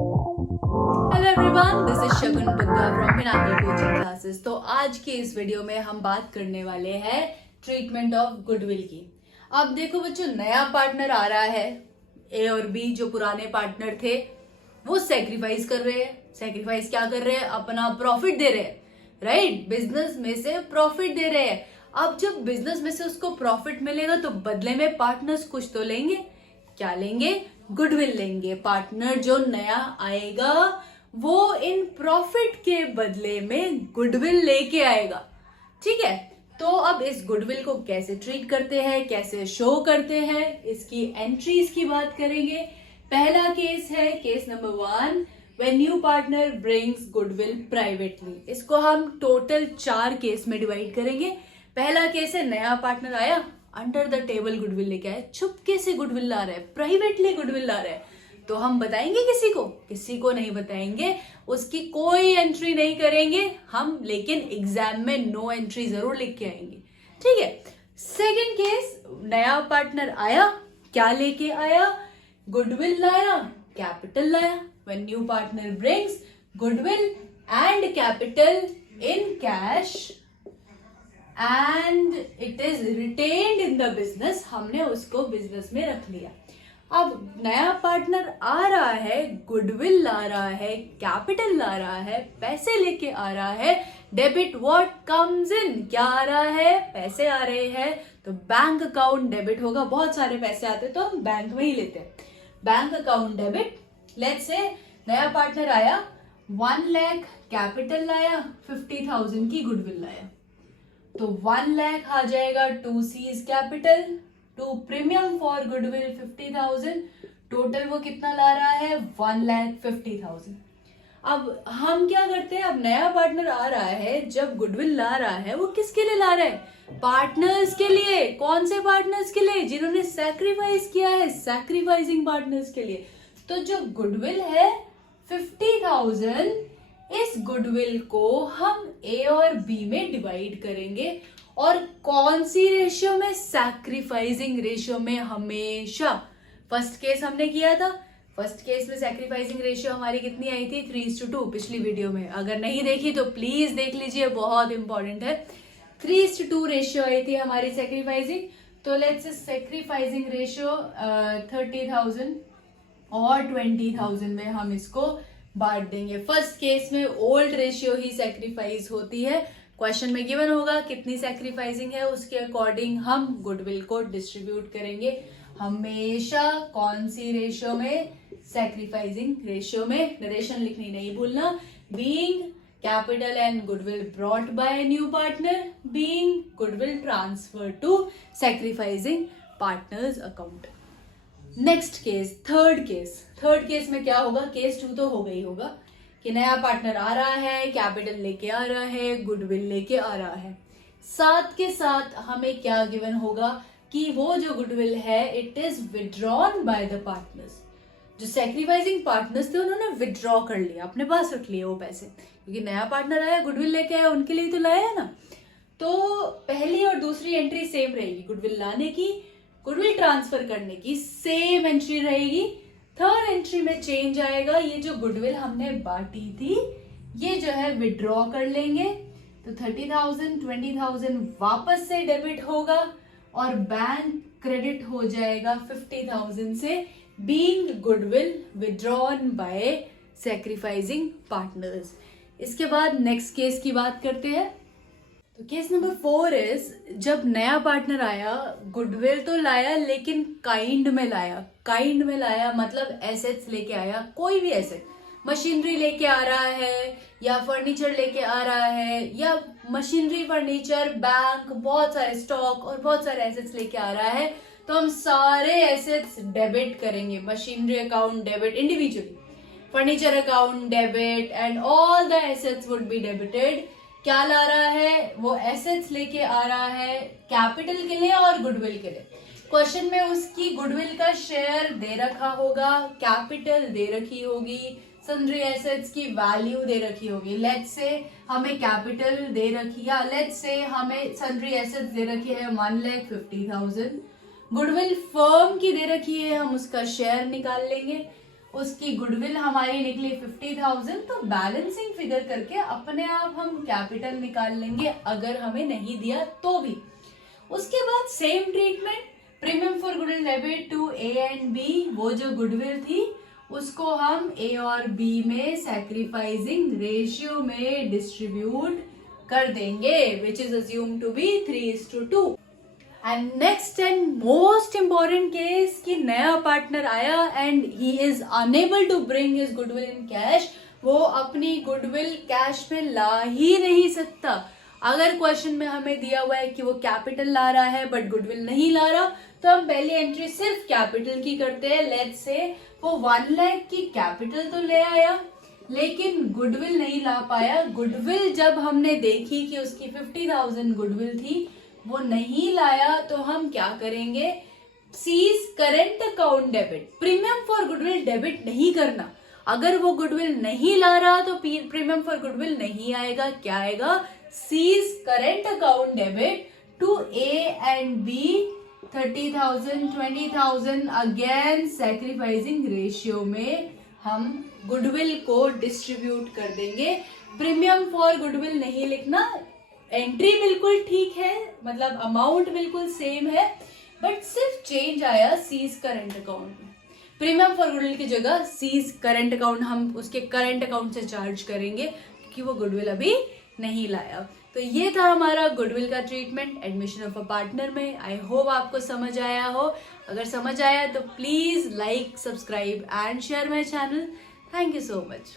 Hello everyone, this is Shagun Buddha from Pinnacle coaching classes. तो आज के इस वीडियो में हम बात करने वाले हैं ट्रीटमेंट ऑफ गुडविल की। अब देखो बच्चों, नया पार्टनर आ रहा है। ए और बी जो पुराने पार्टनर थे वो सेक्रीफाइस कर रहे हैं। सेक्रीफाइस क्या कर रहे हैं? अपना प्रॉफिट दे रहे हैं, राइट? बिजनेस में से प्रॉफिट दे रहे हैं। अब जब बिजनेस में से उसको प्रॉफिट मिलेगा तो बदले में पार्टनर्स कुछ तो लेंगे। क्या लेंगे? गुडविल लेंगे। पार्टनर जो नया आएगा वो इन प्रॉफिट के बदले में गुडविल लेके आएगा, ठीक है? तो अब इस गुडविल को कैसे ट्रीट करते हैं, कैसे शो करते हैं, इसकी एंट्रीज की बात करेंगे। पहला केस है case number 1, when new partner brings goodwill privately. इसको हम टोटल 4 केस में डिवाइड करेंगे। पहला केस है, नया पार्टनर आया, अंडर द टेबल गुडविल लेके आया, चुपके से गुडविल ला रहा है, प्राइवेटली गुडविल ला रहा है। तो हम बताएंगे किसी को नहीं बताएंगे, उसकी कोई एंट्री नहीं करेंगे हम, लेकिन एग्जाम में नो एंट्री जरूर लिख के आएंगे, ठीक है? सेकंड केस, नया पार्टनर आया, क्या लेके आया? गुडविल लाया, कैपिटल लाया। When new partner brings goodwill and capital in cash and it is retained in the business, हमने उसको बिजनेस में रख लिया। अब नया पार्टनर आ रहा है, गुडविल ला रहा है, कैपिटल ला रहा है, पैसे लेके आ रहा है। डेबिट व्हाट कम्स इन, क्या आ रहा है? पैसे आ रहे हैं, तो बैंक अकाउंट डेबिट होगा। बहुत सारे पैसे आते तो हम बैंक में ही लेते हैं। Bank account debit. Let's say नया पार्टनर आया, 1 लाख कैपिटल लाया, 50,000 की गुडविल लाया, तो 1 लाख आ जाएगा to C's capital, to premium for goodwill 50,000। Total वो कितना ला रहा है? 1,50,000। अब हम क्या करते हैं, अब नया पार्टनर आ रहा है, जब गुडविल ला रहा है वो किसके लिए ला रहा है? पार्टनर्स के लिए। कौन से पार्टनर्स के लिए? जिन्होंने सैक्रिफाइस किया है, सैक्रिफाइसिंग पार्टनर्स के लिए। तो जो गुडविल है 50,000, इस गुडविल को हम ए और बी में डिवाइड करेंगे। और कौन सी रेशियो में? सैक्रिफाइसिंग रेशियो में हमेशा। फर्स्ट केस हमने किया था, फर्स्ट केस में सैक्रिफाइसिंग रेशियो हमारी कितनी आई थी? 3:2 पिछली वीडियो में। अगर नहीं देखी तो प्लीज देख लीजिए, बहुत इंपॉर्टेंट है। 3:2 रेशियो आई थी हमारी सैक्रिफाइसिंग। तो लेट्स से सैक्रिफाइसिंग रेशियो 30,000 और 20,000 में हम इसको बांट देंगे। फर्स्ट केस में ओल्ड रेशियो ही सैक्रिफाइस होती है। क्वेश्चन में गिवन होगा कितनी सैक्रिफाइसिंग है, उसके अकॉर्डिंग हम गुडविल को डिस्ट्रीब्यूट करेंगे। हमेशा कौन सी रेशियो में? सैक्रिफाइसिंग रेशियो में। नरेशन लिखनी नहीं भूलना। Being capital and goodwill brought by new partner, being goodwill transfer to sacrificing partners account. Next case, third case में क्या होगा? केस 2 तो हो गई होगा कि नया पार्टनर आ रहा है, कैपिटल लेके आ रहा है, गुडविल लेके आ रहा है। साथ के साथ हमें क्या गिवन होगा कि वो जो गुडविल है it is withdrawn by the partners. जो सैक्रिफाइसिंग पार्टनर्स थे उन्होंने विड्रॉ कर लिया, अपने पास रख लिए वो पैसे, क्योंकि नया पार्टनर आया, गुडविल लेके आया, उनके लिए तो लाया है ना। तो पहली और दूसरी एंट्री सेम रहेगी, गुडविल लाने की, गुडविल ट्रांसफर करने की सेम एंट्री रहेगी। थर्ड एंट्री में चेंज आएगा, ये जो गुडविल हमने बांटी थी ये जो है विड्रॉ कर लेंगे। तो 30,000 20,000 वापस से डेबिट होगा और बैंक क्रेडिट हो जाएगा 50,000 से, being goodwill withdrawn bye sacrificing partners. इसके बाद नेक्स्ट केस की बात करते हैं। तो केस नंबर 4 इज, जब नया पार्टनर आया, गुडविल तो लाया लेकिन काइंड में लाया मतलब एसेट्स लेके आया। कोई भी एसेट, मशीनरी लेके आ रहा है या फर्नीचर लेके आ रहा है, या मशीनरी, फर्नीचर, बैंक, बहुत सारे स्टॉक और बहुत सारे एसेट्स लेके आ रहा है, तो हम सारे एसेट्स डेबिट करेंगे। Machinery account debit individually, furniture account debit, and all the assets would be debited. क्या ला रहा है? वो एसेट्स लेके आ रहा है कैपिटल के लिए और गुडविल के लिए। क्वेश्चन में उसकी गुडविल का शेयर दे रखा होगा, कैपिटल दे रखी होगी, सन्ड्री एसेट्स की वैल्यू दे रखी होगी। लेट्स से हमें कैपिटल दे रखी है, लेट्स से हमें सन्ड्री एसेट्स दे रखी है 1,50,000, गुडविल फर्म की दे रखी है, हम उसका शेयर निकाल लेंगे। उसकी गुडविल हमारी निकली 50,000, तो बैलेंसिंग फिगर करके अपने आप हम कैपिटल निकाल लेंगे अगर हमें नहीं दिया तो भी। उसके बाद same treatment, premium for goodwill debit to A and B, वो जो गुडविल थी उसको हम ए और बी में सैक्रिफाइसिंग रेशियो में डिस्ट्रीब्यूट कर देंगे, which is assume to be 3:2। And next and most important case कि नया पार्टनर आया and he is unable to bring his goodwill in cash, वो अपनी गुडविल कैश में ला ही नहीं सकता। अगर क्वेश्चन में हमें दिया हुआ है कि वो कैपिटल ला रहा है बट गुडविल नहीं ला रहा, तो हम पहली एंट्री सिर्फ कैपिटल की करते हैं। लेट्स से वो 1 लाख की कैपिटल तो ले आया लेकिन गुडविल नहीं ला पाया। गुडविल जब हमने देखी कि उसकी 50,000 गुडविल थी, वो नहीं लाया, तो हम क्या करेंगे, C's current account debit. Premium for goodwill debit नहीं करना, अगर वो गुडविल नहीं ला रहा तो प्रीमियम फॉर गुडविल नहीं आएगा, क्या आएगा, C's current account debit to A and B 30,000 20,000 again sacrificing ratio में हम गुडविल को डिस्ट्रीब्यूट कर देंगे। प्रीमियम फॉर गुडविल नहीं लिखना, एंट्री बिल्कुल ठीक है, मतलब अमाउंट बिल्कुल सेम है, बट सिर्फ चेंज आया सीज करंट अकाउंट में। प्रीमियम फॉर गुडविल की जगह सीज करंट अकाउंट हम उसके करंट अकाउंट से चार्ज करेंगे क्योंकि वो गुडविल अभी नहीं लाया। तो ये था हमारा गुडविल का treatment admission of a partner में। आई होप आपको समझ आया हो। अगर समझ आया तो please like, subscribe and share my channel. Thank you so much.